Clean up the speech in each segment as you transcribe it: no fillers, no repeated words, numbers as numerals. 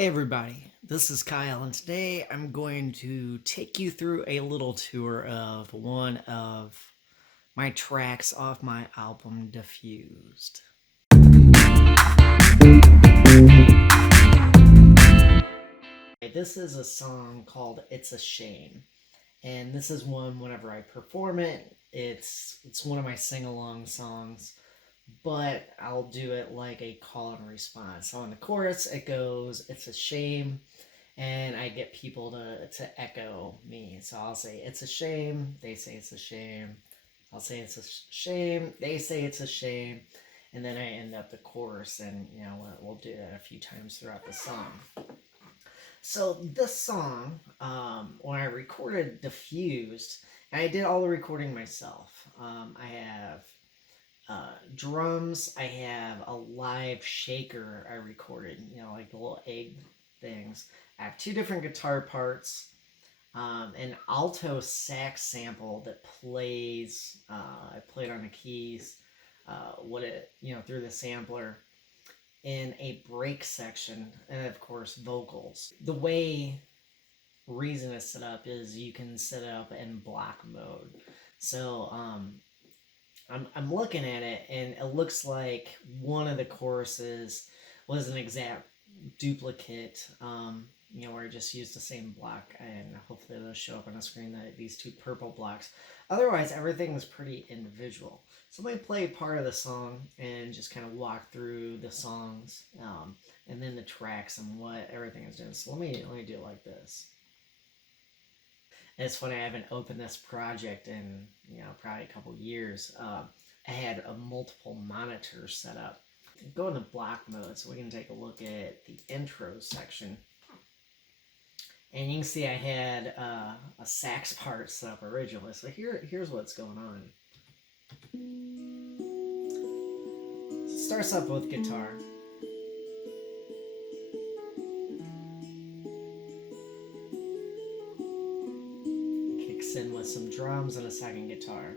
Hey everybody, this is Kyle, and today I'm going to take you through a little tour of one of my tracks off my album Diffused. This is a song called It's a Shame, and this is one whenever I perform it, it's one of my sing-along songs, but I'll do it like a call and response. So in the chorus it goes, "It's a shame," and I get people to echo me. So I'll say it's a shame, they say it's a shame. I'll say it's a shame, they say it's a shame, and then I end up the chorus, and we'll do that a few times throughout the song. So this song, when I recorded Diffused, and I did all the recording myself. I have drums. I have a live shaker I recorded, like the little egg things. I have two different guitar parts, an alto sax sample that plays. I played on the keys, through the sampler, in a break section, and of course vocals. The way Reason is set up is you can set it up in block mode. So I'm looking at it, and it looks like one of the choruses was an exact duplicate, where I just used the same block, and hopefully it'll show up on the screen that these two purple blocks. Otherwise, everything was pretty individual. So let me play part of the song and just kind of walk through the songs, and then the tracks and what everything is doing. So let me do it like this. And it's funny, I haven't opened this project in probably a couple years. I had a multiple monitors set up. Go into block mode so we can take a look at the intro section. And you can see I had a sax part set up originally. So here's what's going on. So it starts up with guitar. Kicks in with some drums and a second guitar.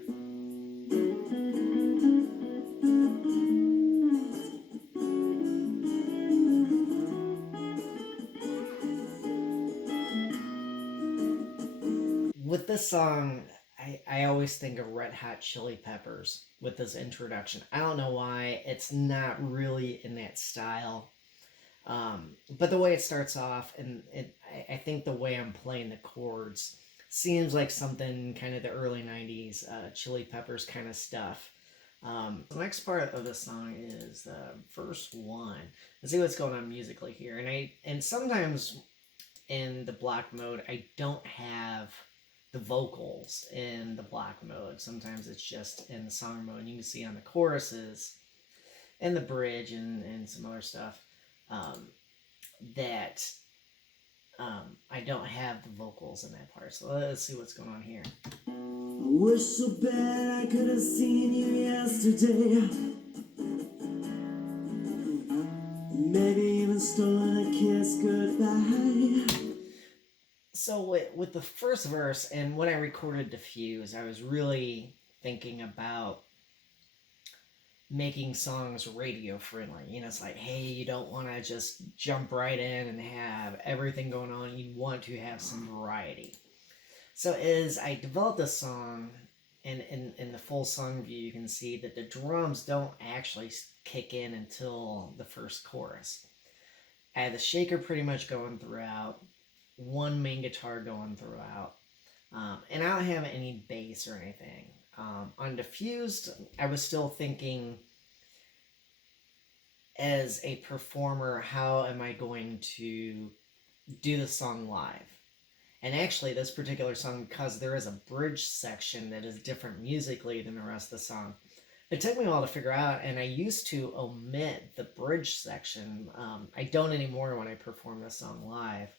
With this song, I always think of Red Hot Chili Peppers with this introduction. I don't know why. It's not really in that style. But the way it starts off, and I think the way I'm playing the chords seems like something kind of the early 90s Chili Peppers kind of stuff. The next part of the song is verse 1. Let's see what's going on musically here. And sometimes in the block mode, I don't have the vocals in the block mode. Sometimes it's just in the song mode. And you can see on the choruses and the bridge and some other stuff that I don't have the vocals in that part. So let's see what's going on here. I wish so bad I could have seen you yesterday. Maybe even stolen a kiss goodbye. So with the first verse, and when I recorded Diffuse, I was really thinking about making songs radio friendly. It's like, hey, you don't want to just jump right in and have everything going on. You want to have some variety. So as I developed this song, and in the full song view, you can see that the drums don't actually kick in until the first chorus. I had the shaker pretty much going throughout, one main guitar going throughout, and I don't have any bass or anything. On Diffused, I was still thinking, as a performer, how am I going to do the song live? And actually, this particular song, because there is a bridge section that is different musically than the rest of the song, it took me a while to figure out, and I used to omit the bridge section. I don't anymore when I perform this song live.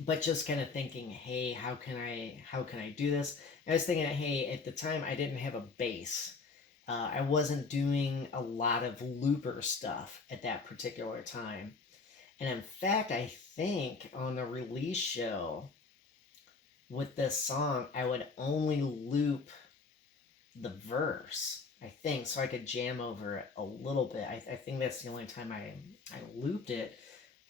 But just kind of thinking, hey, how can I do this? And I was thinking, hey, at the time I didn't have a bass. I wasn't doing a lot of looper stuff at that particular time. And in fact, I think on the release show with this song, I would only loop the verse. I think, so I could jam over it a little bit. I think that's the only time I looped it.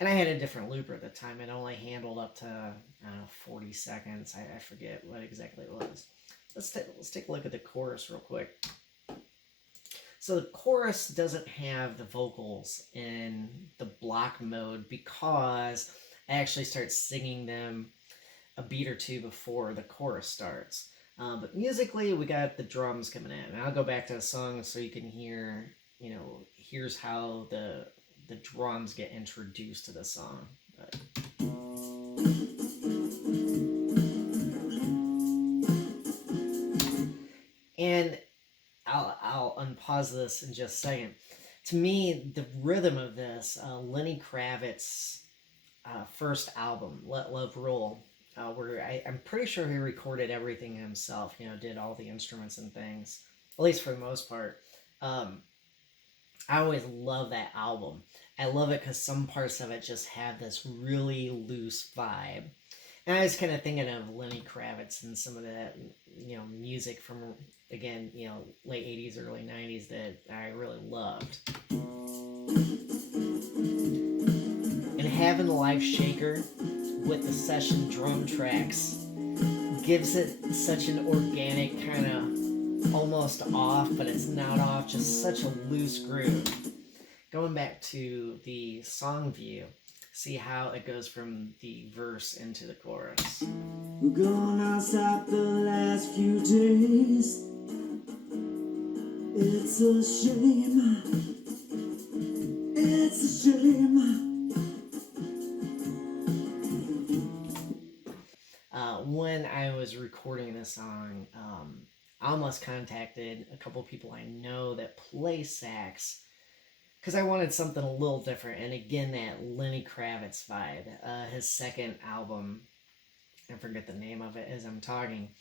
And I had a different looper at the time. It only handled up to, I don't know, 40 seconds. I forget what exactly it was. Let's take a look at the chorus real quick. So the chorus doesn't have the vocals in the block mode because I actually start singing them a beat or two before the chorus starts. But musically, we got the drums coming in. And I'll go back to the song so you can hear, here's how the drums get introduced to the song. But... And I'll unpause this in just a second. To me, the rhythm of this, Lenny Kravitz's first album, Let Love Rule, where I'm pretty sure he recorded everything himself, did all the instruments and things, at least for the most part. I always love that album. I love it because some parts of it just have this really loose vibe. And I was kind of thinking of Lenny Kravitz and some of that, music from, again, late 80s, early 90s that I really loved. And having the live shaker with the session drum tracks gives it such an organic kind of almost off, but it's not off, just such a loose groove. Going back to the song view, see how it goes from the verse into the chorus. We're gonna stop the last few days. It's a shame. It's a shame. When I was recording this song, I almost contacted a couple people I know that play sax because I wanted something a little different. And again, that Lenny Kravitz vibe. His second album, I forget the name of it as I'm talking.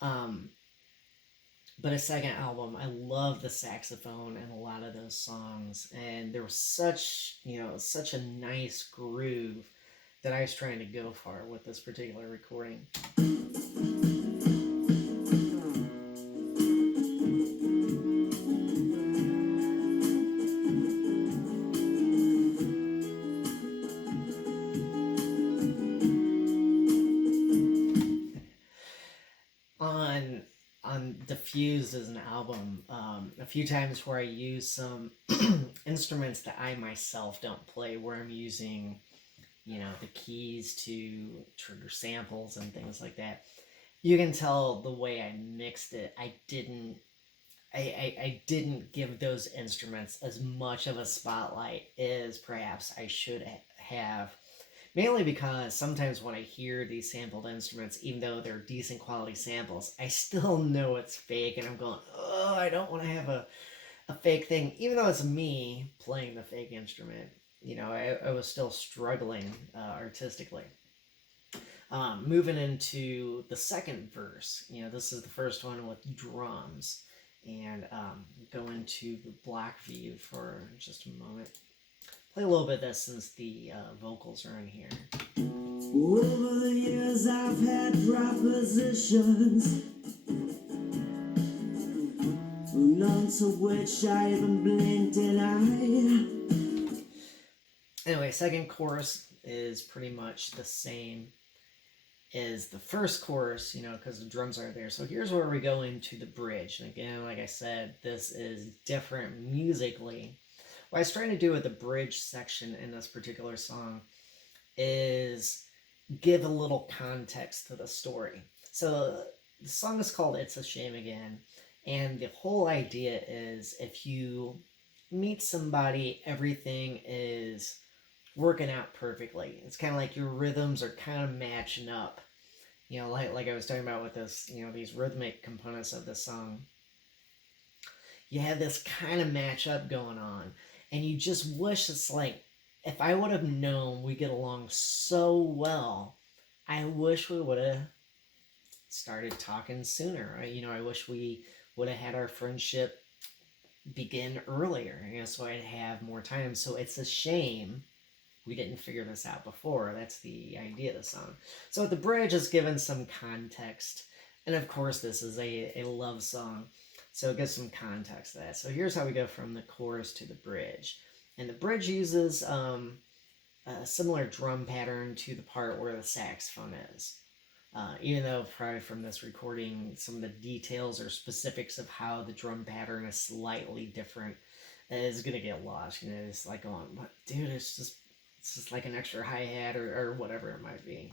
But his second album, I love the saxophone in a lot of those songs. And there was such a nice groove that I was trying to go for with this particular recording. On Diffused as an album, a few times where I use some instruments that I myself don't play, where I'm using the keys to trigger samples and things like that. You can tell the way I mixed it. I didn't give those instruments as much of a spotlight as perhaps I should have. Mainly because sometimes when I hear these sampled instruments, even though they're decent quality samples, I still know it's fake, and I'm going, oh, I don't want to have a fake thing, even though it's me playing the fake instrument. I was still struggling artistically. Moving into the second verse, this is the first one with drums, and go into the block view for just a moment. Play a little bit of this since the vocals are in here. Over the years I've had propositions, none to which I even blinked an eye. Anyway, second chorus is pretty much the same as the first chorus, because the drums are there. So here's where we go into the bridge. And again, like I said, this is different musically. What I was trying to do with the bridge section in this particular song is give a little context to the story. So the song is called It's a Shame Again, and the whole idea is if you meet somebody, everything is working out perfectly. It's kind of like your rhythms are kind of matching up. Like I was talking about with this, these rhythmic components of the song. You have this kind of match up going on. And you just wish it's like, if I would have known we get along so well, I wish we would have started talking sooner. I wish we would have had our friendship begin earlier, so I'd have more time. So it's a shame we didn't figure this out before. That's the idea of the song. So the bridge is given some context. And of course, this is a love song. So it gives some context to that. So here's how we go from the chorus to the bridge. And the bridge uses a similar drum pattern to the part where the saxophone is. Even though probably from this recording, some of the details or specifics of how the drum pattern is slightly different is going to get lost. It's like going, what, dude, it's just like an extra hi-hat or whatever it might be.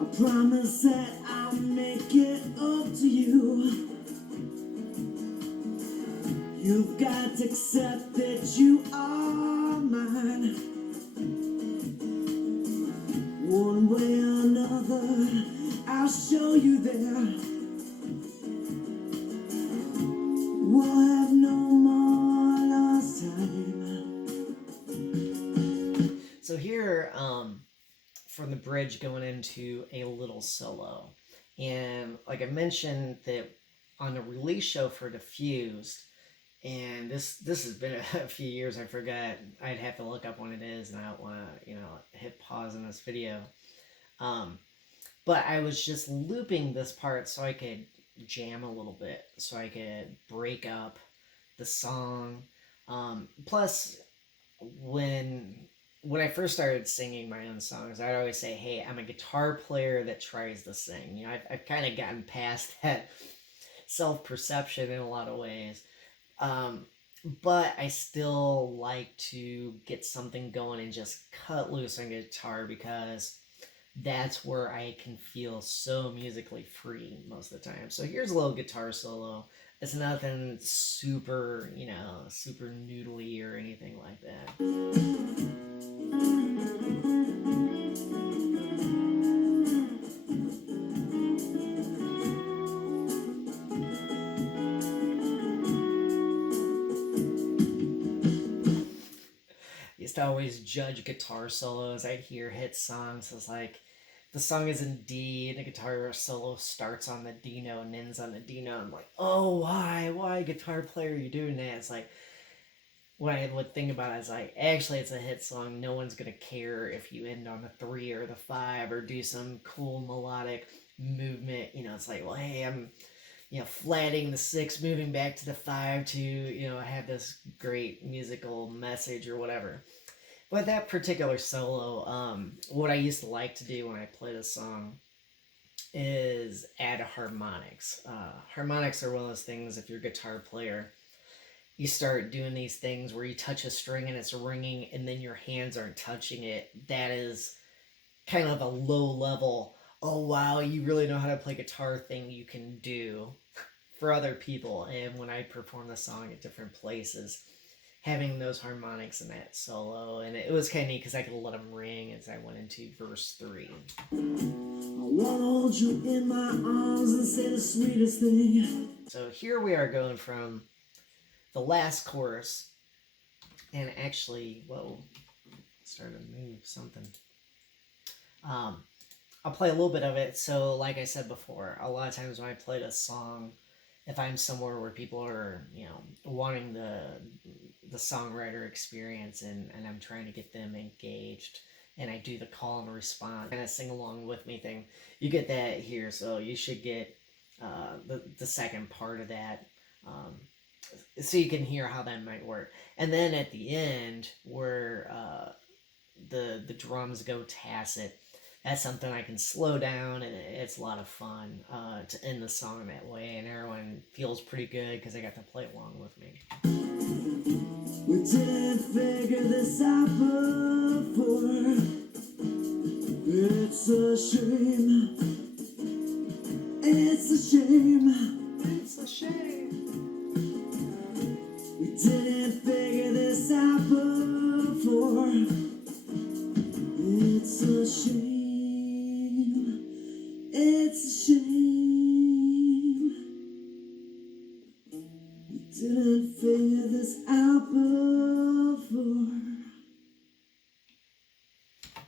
I promise that I'll make it up to you. You've got to accept that you are mine. One way or another, I'll show you there. We'll have no more lost time. So here, from the bridge going into a little solo. And like I mentioned that on the release show for Diffused, and this has been a few years, I forgot. I'd have to look up when it is, and I don't want to, hit pause in this video. But I was just looping this part so I could jam a little bit, so I could break up the song. Plus, when I first started singing my own songs, I'd always say, hey, I'm a guitar player that tries to sing. I've kind of gotten past that self-perception in a lot of ways. But I still like to get something going and just cut loose on guitar, because that's where I can feel so musically free most of the time. So here's a little guitar solo. It's nothing super, super noodly or anything like that. Used to always judge guitar solos. I'd hear hit songs. It's like, the song is in D, and the guitar solo starts on the D note and ends on the D note. I'm like, oh, why, guitar player, are you doing that? It's like, what I would think about it is like, actually, it's a hit song. No one's gonna care if you end on the 3 or the 5 or do some cool melodic movement. It's like, well, hey, I'm flatting the 6, moving back to the 5 to, have this great musical message or whatever. But that particular solo, what I used to like to do when I play the song is add harmonics. Harmonics are one of those things, if you're a guitar player, you start doing these things where you touch a string and it's ringing and then your hands aren't touching it. That is kind of a low level, oh wow, you really know how to play guitar thing you can do for other people. And when I perform the song at different places, having those harmonics in that solo, and it was kind of neat because I could let them ring as I went into verse 3. I wanna hold you in my arms and say the sweetest thing. So here we are going from the last chorus, and actually, whoa, started to move something. I'll play a little bit of it. So like I said before, a lot of times when I play this song, if I'm somewhere where people are, wanting the songwriter experience, and I'm trying to get them engaged, and I do the call and response, kind of sing along with me thing, you get that here. So you should get the second part of that, so you can hear how that might work. And then at the end, where the drums go tacit, that's something I can slow down, and it's a lot of fun to end the song that way, and everyone feels pretty good because they got to play along with me. We didn't figure this out before. It's a shame. It's a shame. It's a shame. We didn't figure this out before. It's a shame. It's a shame. We didn't figure this out before.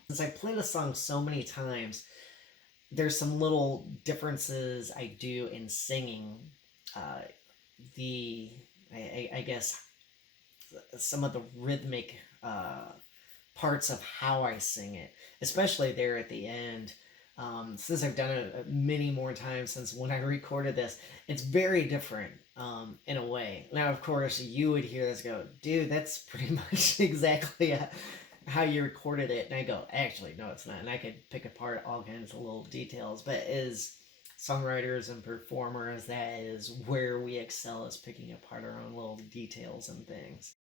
Since I played a song so many times, there's some little differences I do in singing. I guess some of the rhythmic parts of how I sing it, especially there at the end Since I've done it many more times since when I recorded this, it's very different in a way. Now, of course, you would hear this go, dude, that's pretty much exactly how you recorded it. And I go, actually, no, it's not. And I could pick apart all kinds of little details. But as songwriters and performers, that is where we excel, is picking apart our own little details and things.